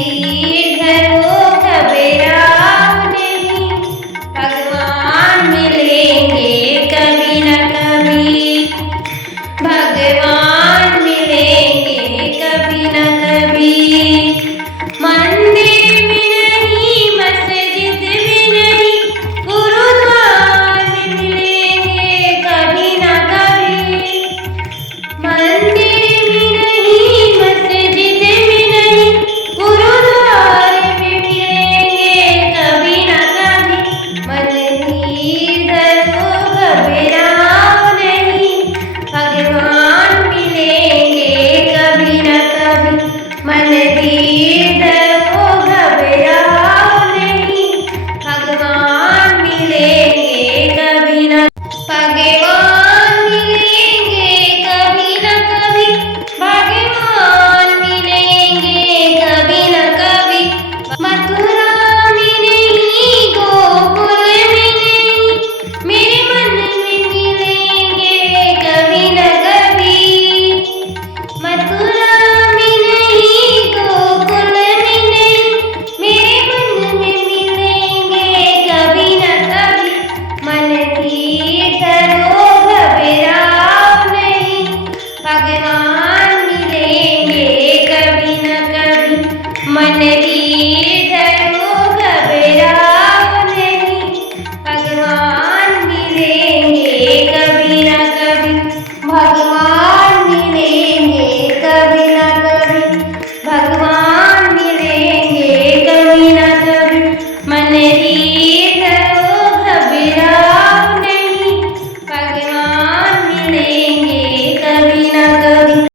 धीर धरो घबराओ नहीं, भगवान मिलेंगे कभी न कभी, भगवान मिलेंगे कभी न कभी। मंदिर में नहीं, मस्जिद में नहीं, गुरुद्वार में मिलेंगे कभी न कभी। मंदिर में नहीं, मस्जिद में नहीं, गुरुद्वार में मिलेंगे कभी न कभी। मन धीर धरो घबराओ नहीं, भगवान मिलेंगे कभी न कभी। मन धीर धरो घबराओ नहीं, भगवान मिलेंगे कभी न, भगवान मिलेंगे कभी न कभी, भगवान मिलेंगे कभी न कभी। मथुरा में नहीं, गोकुल में नहीं, मेरे मन में मिलेंगे कभी न कभी। मथुरा में नहीं, गोकुल में नहीं, मेरे मन में मिलेंगे कभी न कभी। मन धीर धरो घबराओ नहीं, भगवान मिलेंगे कभी न कभी। मन धीर धरो घबराओ नहीं, भगवान मिलेंगे कभी न कभी, भगवान मिलेंगे कभी न कभी, भगवान मिलेंगे कभी न कभी। मन